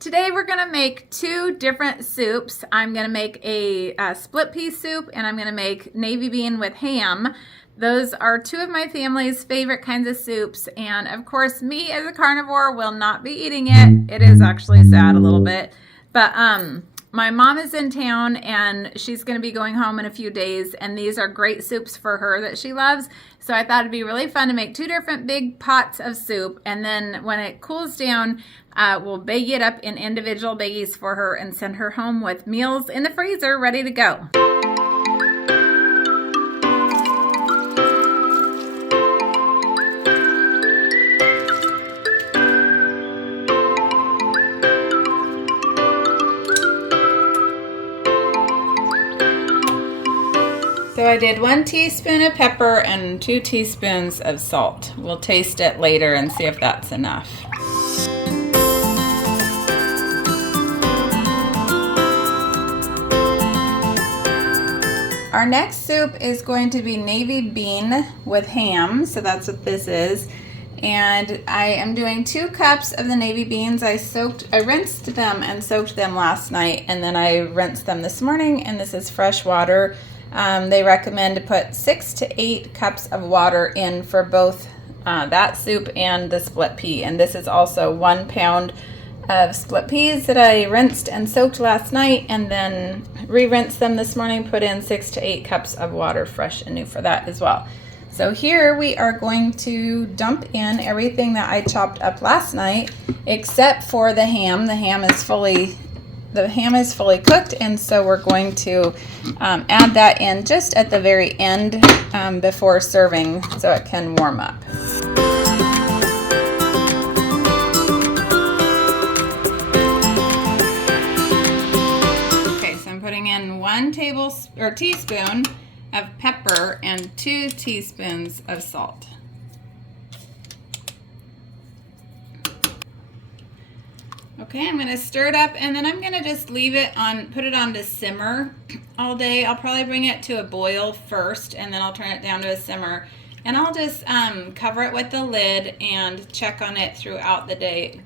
Today we're gonna make two different soups. I'm gonna make a split pea soup and I'm gonna make navy bean with ham. Those are two of my family's favorite kinds of soups, and of course me as a carnivore will not be eating it. It is actually sad a little bit, but my mom is in town and she's going to be going home in a few days, and these are great soups for her that she loves. So I thought it'd be really fun to make two different big pots of soup, and then when it cools down, we'll bag it up in individual baggies for her and send her home with meals in the freezer ready to go. So I did 1 teaspoon of pepper and 2 teaspoons of salt. We'll taste it later and see if that's enough. Our next soup is going to be navy bean with ham, so that's what this is. And I am doing 2 cups of the navy beans. I rinsed them and soaked them last night, and then I rinsed them this morning, and this is fresh water. They recommend to put 6 to 8 cups of water in for both that soup and the split pea. And this is also 1 pound of split peas that I rinsed and soaked last night, and then re-rinsed them this morning, put in 6 to 8 cups of water, fresh and new, for that as well. So here we are going to dump in everything that I chopped up last night, except for the ham. The ham is fully cooked, and so we're going to add that in just at the very end before serving so it can warm up. Okay, so I'm putting in 1 teaspoon of pepper and 2 teaspoons of salt. Okay, I'm going to stir it up, and then I'm going to just put it on to simmer all day. I'll probably bring it to a boil first, and then I'll turn it down to a simmer. And I'll just cover it with the lid and check on it throughout the day.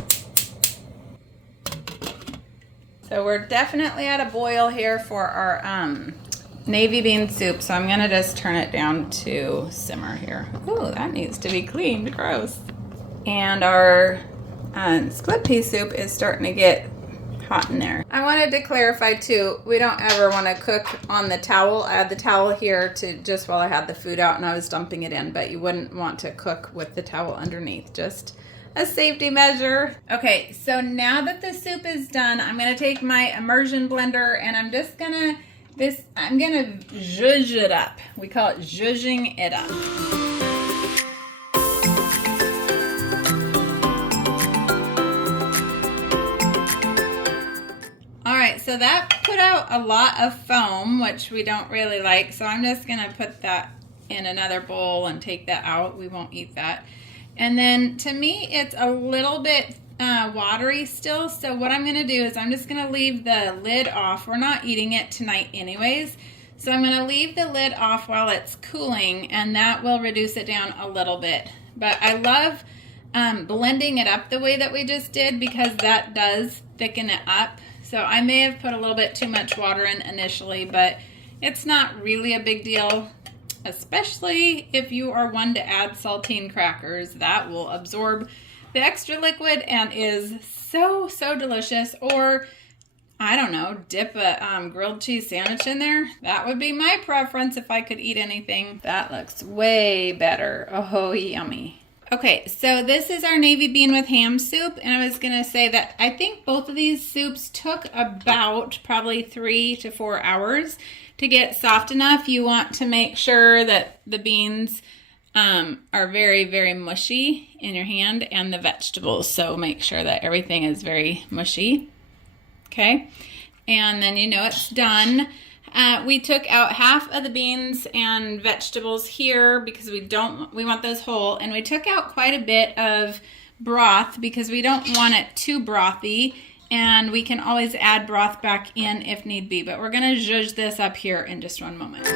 So we're definitely at a boil here for our navy bean soup, so I'm going to just turn it down to simmer here. Ooh, that needs to be cleaned. Gross. And our split pea soup is starting to get hot in there. I wanted to clarify too, we don't ever want to cook on the towel. I had the towel here to just while I had the food out and I was dumping it in, but you wouldn't want to cook with the towel underneath, just a safety measure. Okay, so now that the soup is done, I'm going to take my immersion blender and I'm just gonna zhuzh it up. We call it zhuzhing it up. So that put out a lot of foam, which we don't really like. So I'm just going to put that in another bowl and take that out. We won't eat that. And then to me, it's a little bit watery still. So what I'm going to do is I'm just going to leave the lid off. We're not eating it tonight anyways. So I'm going to leave the lid off while it's cooling, and that will reduce it down a little bit. But I love blending it up the way that we just did, because that does thicken it up. So I may have put a little bit too much water in initially, but it's not really a big deal, especially if you are one to add saltine crackers. That will absorb the extra liquid and is so, so delicious. Or, I don't know, dip a grilled cheese sandwich in there. That would be my preference if I could eat anything. That looks way better. Oh, yummy. Okay, so this is our navy bean with ham soup, and I was going to say that I think both of these soups took about probably 3 to 4 hours to get soft enough. You want to make sure that the beans are very, very mushy in your hand, and the vegetables, so make sure that everything is very mushy. Okay, and then you know it's done. We took out half of the beans and vegetables here because we want those whole, and we took out quite a bit of broth because we don't want it too brothy, and we can always add broth back in if need be, but we're going to zhuzh this up here in just one moment.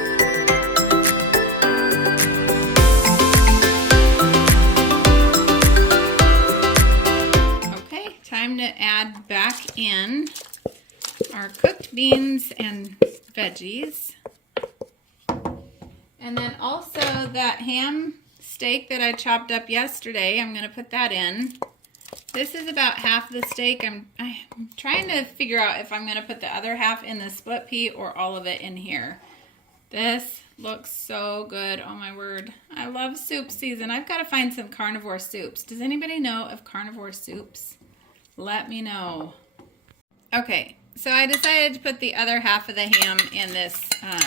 Okay, time to add back in our cooked beans and veggies. And then also that ham steak that I chopped up yesterday, I'm going to put that in. This is about half the steak. I'm trying to figure out if I'm going to put the other half in the split pea or all of it in here. This looks so good. Oh my word. I love soup season. I've got to find some carnivore soups. Does anybody know of carnivore soups? Let me know. Okay, so I decided to put the other half of the ham in this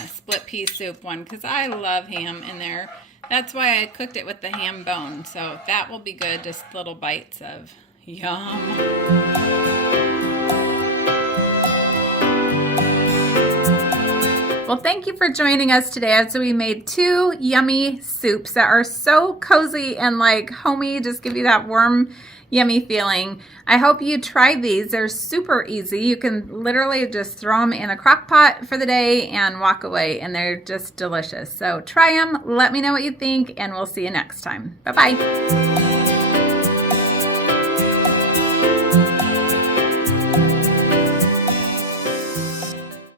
split pea soup one because I love ham in there. That's why I cooked it with the ham bone. So that will be good. Just little bites of yum. Well, thank you for joining us today as we made 2 yummy soups that are so cozy and like homey, just give you that warm, yummy feeling. I hope you tried these. They're super easy. You can literally just throw them in a crock pot for the day and walk away, and they're just delicious. So try them, let me know what you think, and we'll see you next time. Bye-bye.